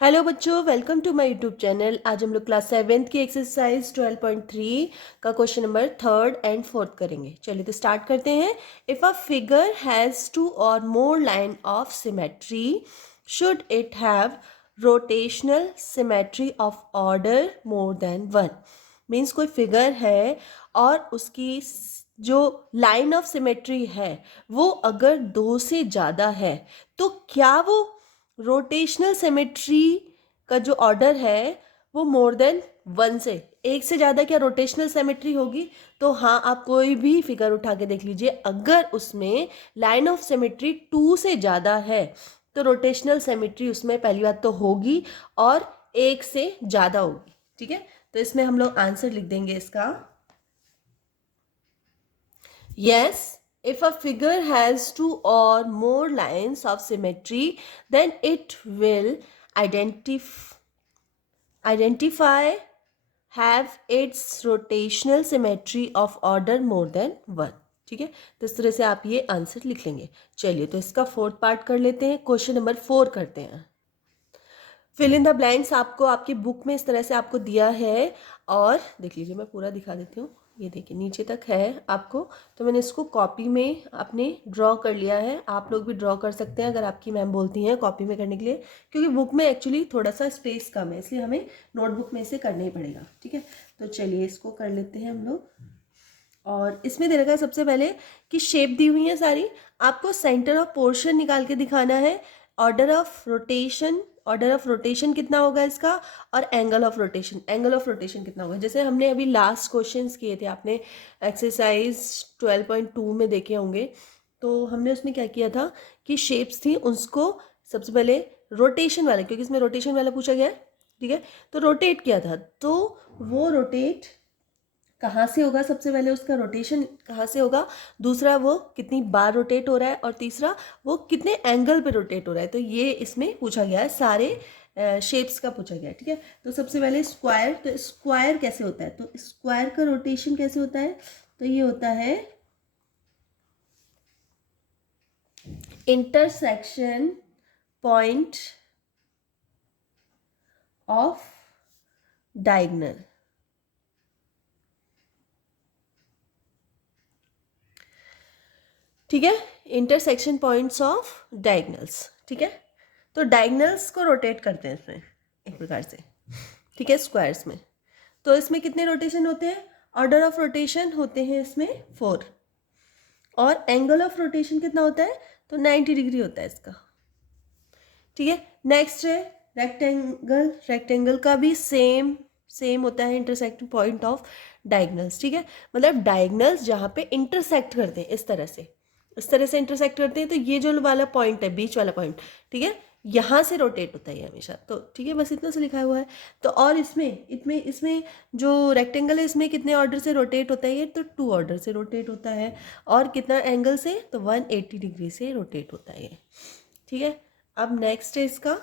Hello बच्चों, welcome to my YouTube channel. आज हम लोग क्लास 7th की एक्सरसाइज 12.3 का question number 3rd and 4th करेंगे। चलिए तो स्टार्ट करते हैं। If a figure has two or more line of symmetry, should it have rotational symmetry of order more than one. Means कोई फिगर है और उसकी जो लाइन ऑफ सिमेट्री है वो अगर दो से ज़्यादा है तो क्या वो रोटेशनल सिमेट्री का जो ऑर्डर है वो मोर देन वन से, एक से ज़्यादा क्या रोटेशनल सिमेट्री होगी? तो हाँ, आप कोई भी फिगर उठा के देख लीजिए, अगर उसमें लाइन ऑफ सिमेट्री 2 से ज़्यादा है तो रोटेशनल सिमेट्री उसमें पहली बात तो होगी और एक से ज़्यादा होगी। ठीक है, तो इसमें हम लोग आंसर लिख देंगे इसका। Yes, if a figure has two or more lines of symmetry, then it will identify have its rotational symmetry of order more than one। ठीक है, तो इस तरह से आप ये आंसर लिख लेंगे। चलिए तो इसका 4th पार्ट कर लेते हैं। क्वेश्चन नंबर 4 करते हैं। फिल इन द ब्लैंक्स आपको आपकी बुक में इस तरह से आपको दिया है, और देख लीजिए, मैं पूरा दिखा देती हूँ। ये देखिए नीचे तक है आपको, तो मैंने इसको कॉपी में अपने ड्रॉ कर लिया है। आप लोग भी ड्रॉ कर सकते हैं अगर आपकी मैम बोलती हैं कॉपी में करने के लिए, क्योंकि बुक में एक्चुअली थोड़ा सा स्पेस कम है, इसलिए हमें नोटबुक में इसे करना ही पड़ेगा। ठीक है, तो चलिए इसको कर लेते हैं हम लोग। और इसमें दे रखा है सबसे पहले कि शेप दी हुई है सारी, आपको सेंटर ऑफ पोर्शन निकाल के दिखाना है। ऑर्डर ऑफ रोटेशन कितना होगा इसका, और एंगल ऑफ रोटेशन कितना होगा। जैसे हमने अभी लास्ट क्वेश्चंस किए थे, आपने एक्सरसाइज 12.2 में देखे होंगे, तो हमने उसमें क्या किया था कि शेप्स थी, उसको सबसे पहले रोटेशन वाला, क्योंकि इसमें रोटेशन वाला पूछा गया है। ठीक है, तो रोटेट किया था, तो वो रोटेट कहाँ से होगा, सबसे पहले उसका रोटेशन कहाँ से होगा, दूसरा वो कितनी बार रोटेट हो रहा है, और तीसरा वो कितने एंगल पे रोटेट हो रहा है। तो ये इसमें पूछा गया है, सारे शेप्स का पूछा गया है। ठीक है, तो सबसे पहले स्क्वायर, तो स्क्वायर कैसे होता है, तो स्क्वायर का रोटेशन कैसे होता है, तो ये होता है इंटरसेक्शन पॉइंट ऑफ डायगोनल। ठीक है, इंटरसेक्शन पॉइंट्स ऑफ डायगोनल्स। ठीक है, तो डायगोनल्स को रोटेट करते हैं इसमें एक प्रकार से। ठीक है, स्क्वायर्स में तो इसमें कितने रोटेशन होते हैं, ऑर्डर ऑफ रोटेशन होते हैं इसमें 4, और एंगल ऑफ रोटेशन कितना होता है, तो 90 डिग्री होता है इसका। ठीक है, नेक्स्ट है रेक्टेंगल का भी सेम होता है, इंटरसेक्टिंग पॉइंट ऑफ डायगोनल्स। ठीक है, मतलब डायगोनल्स जहाँ पे इंटरसेक्ट करते हैं, इस तरह से इंटरसेक्ट करते हैं, तो ये जो वाला पॉइंट है, बीच वाला पॉइंट, ठीक है, यहाँ से रोटेट होता है हमेशा। तो ठीक है, बस इतना से लिखा हुआ है। तो और इसमें जो रेक्टेंगल है, इसमें कितने ऑर्डर से रोटेट होता है ये, तो 2 ऑर्डर से रोटेट होता है, और कितना एंगल से, तो 180 डिग्री से रोटेट होता है ये। ठीक है, अब नेक्स्ट है इसका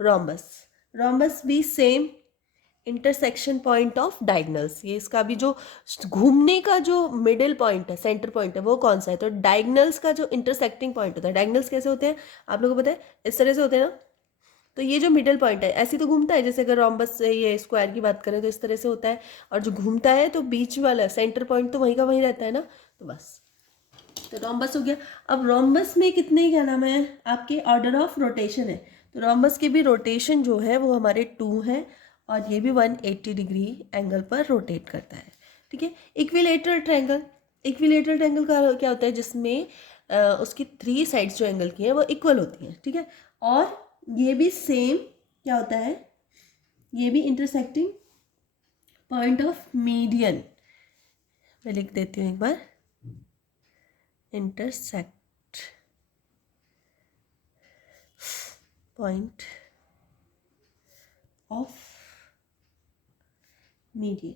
रोम्बस भी same intersection point of diagonals. ये इसका भी जो घूमने का जो मिडिल पॉइंट है, सेंटर पॉइंट है, वो कौन सा है, तो डायगोनल्स का जो इंटरसेक्टिंग पॉइंट होता है। डायगोनल्स कैसे होते हैं आप लोगों को पता है, इस तरह से होते हैं ना। तो ये जो मिडिल पॉइंट है ऐसे तो घूमता है, जैसे अगर रोम्बस से ये स्क्वायर की बात करें तो इस तरह से होता है, और जो घूमता है तो बीच वाला सेंटर पॉइंट तो वहीं का वहीं रहता है ना। तो बस, तो रोम्बस हो गया। अब रोम्बस में कितने, क्या नाम है, आपके ऑर्डर ऑफ रोटेशन है। तो रोम्बस की भी रोटेशन जो है वो हमारे 2 है, और ये भी 180 डिग्री एंगल पर रोटेट करता है। ठीक है, इक्विलेटरल ट्रायंगल का क्या होता है, जिसमें उसकी 3 साइड्स जो एंगल की हैं वो इक्वल होती हैं। ठीक है, और ये भी सेम क्या होता है, ये भी इंटरसेक्टिंग पॉइंट ऑफ मीडियन। मैं लिख देती हूँ एक बार, इंटरसेक्ट पॉइंट ऑफ मीडियन।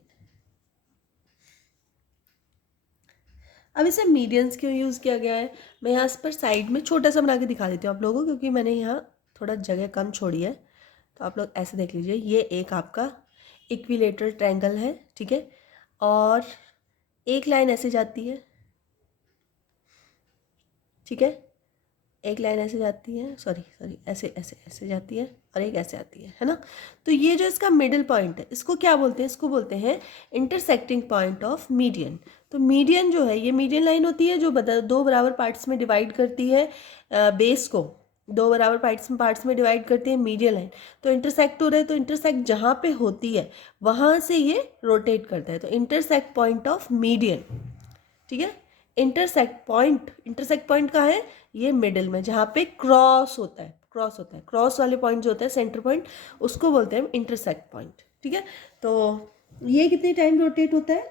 अब इसे मीडियंस क्यों यूज़ किया गया है, मैं यहाँ पर साइड में छोटा सा बना के दिखा देती हूँ आप लोगों को, क्योंकि मैंने यहाँ थोड़ा जगह कम छोड़ी है। तो आप लोग ऐसे देख लीजिए, ये एक आपका इक्विलेटरल ट्रायंगल है। ठीक है, और एक लाइन ऐसे जाती है। ठीक है, एक लाइन ऐसे जाती है, सॉरी ऐसे ऐसे ऐसे जाती है और एक ऐसे आती है ना। तो ये जो इसका मिडिल पॉइंट है इसको क्या बोलते हैं, इसको बोलते हैं इंटरसेक्टिंग पॉइंट ऑफ मीडियन। तो मीडियन जो है ये मीडियन लाइन होती है जो दो बराबर पार्ट्स में डिवाइड करती है बेस को, दो बराबर पार्ट्स में डिवाइड करती है मीडियन लाइन। तो इंटरसेक्ट हो रहा है तो इंटरसेक्ट जहाँ पे होती है वहाँ से ये रोटेट करता है, तो इंटरसेक्ट पॉइंट ऑफ मीडियन। ठीक है, इंटरसेक्ट पॉइंट कहाँ है, ये मिडिल में जहाँ पे क्रॉस होता है, क्रॉस वाले पॉइंट जो होता है सेंटर पॉइंट, उसको बोलते हैं इंटरसेक्ट पॉइंट। ठीक है, तो ये कितने टाइम रोटेट होता है,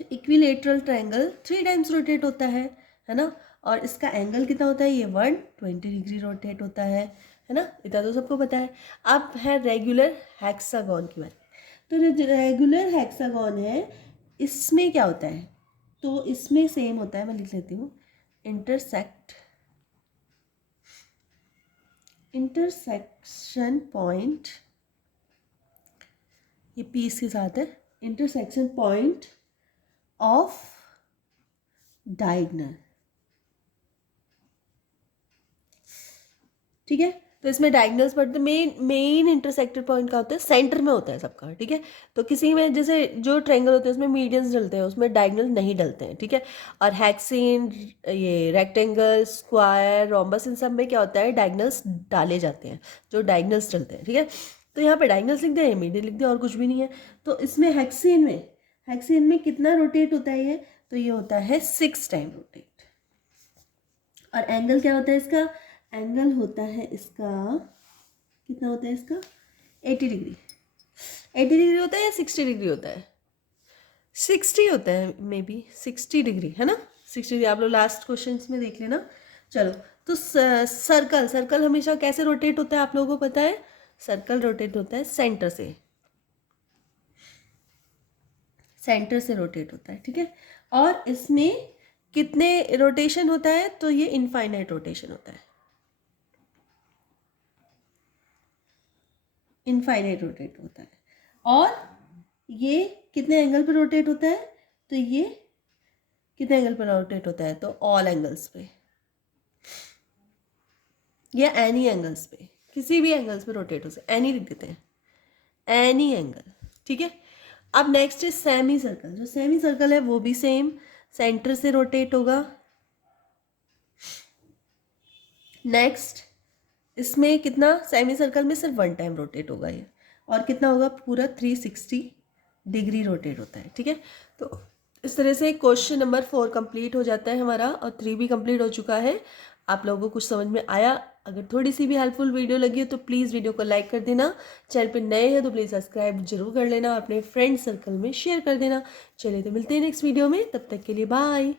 तो इक्विलेटरल ट्रायंगल 3 टाइम्स रोटेट होता है ना। और इसका एंगल कितना होता है, ये 120 डिग्री रोटेट होता है ना। इतना तो सबको पता है। अब है रेगुलर हेक्सागन की बात। तो जो रेगुलर हेक्सागन है इसमें क्या होता है, तो इसमें सेम होता है, मैं लिख लेती हूँ इंटरसेक्शन पॉइंट, ये पीस के साथ है, इंटरसेक्शन पॉइंट ऑफ डायगोनल। ठीक है, तो इसमें डायगोनल्स पढ़ते, मेन इंटरसेक्टर पॉइंट का होता है सेंटर में होता है सबका। ठीक है, तो किसी में जैसे जो ट्रायंगल होते हैं उसमें मीडियंस डलते हैं, उसमें डायगोनल नहीं डलते हैं। ठीक है, और हेक्सेन, ये रेक्टेंगल, स्क्वायर, रोम्बस, इन सब में क्या होता है, डायगोनल्स डाले जाते हैं, जो डायगोनल्स डलते हैं। ठीक है, तो यहाँ पे डायगोनल्स लिख दिया, मीडियन लिख दिया, और कुछ भी नहीं है। तो इसमें हेक्सेन में कितना रोटेट होता है ये, तो ये होता है 6 टाइम रोटेट। और एंगल क्या होता है इसका, एंगल होता है इसका, कितना होता है इसका, 80 डिग्री। 80 डिग्री होता है या 60 डिग्री होता है, 60 होता है, मे बी 60 डिग्री है ना, 60 डिग्री। आप लोग लास्ट क्वेश्चन में देख लेना। चलो, तो सर्कल हमेशा कैसे रोटेट होता है आप लोगों को पता है, सर्कल रोटेट होता है सेंटर से रोटेट होता है। ठीक है, और इसमें कितने रोटेशन होता है, तो ये इनफाइनाइट रोटेशन होता है, इनफाइनाइट रोटेट होता है। और ये कितने एंगल पे रोटेट होता है, तो ये कितने एंगल पे रोटेट होता है, तो ऑल एंगल्स पे या एनी एंगल्स पे, किसी भी एंगल्स पे रोटेट हो सकता है, एनी लिख देते हैं, एनी एंगल। ठीक है, अब नेक्स्ट है सेमी सर्कल। जो सेमी सर्कल है वो भी सेम सेंटर से रोटेट होगा। नेक्स्ट इसमें कितना, सेमी सर्कल में सिर्फ 1 टाइम रोटेट होगा ये, और कितना होगा, पूरा 360 डिग्री रोटेट होता है। ठीक है, तो इस तरह से क्वेश्चन नंबर 4 कंप्लीट हो जाता है हमारा, और 3 भी कंप्लीट हो चुका है। आप लोगों को कुछ समझ में आया, अगर थोड़ी सी भी हेल्पफुल वीडियो लगी हो तो प्लीज़ वीडियो को लाइक कर देना, चैनल पे नए हैं तो प्लीज़ सब्सक्राइब जरूर कर लेना, अपने फ्रेंड सर्कल में शेयर कर देना। चलिए, तो मिलते हैं नेक्स्ट वीडियो में, तब तक के लिए बाय।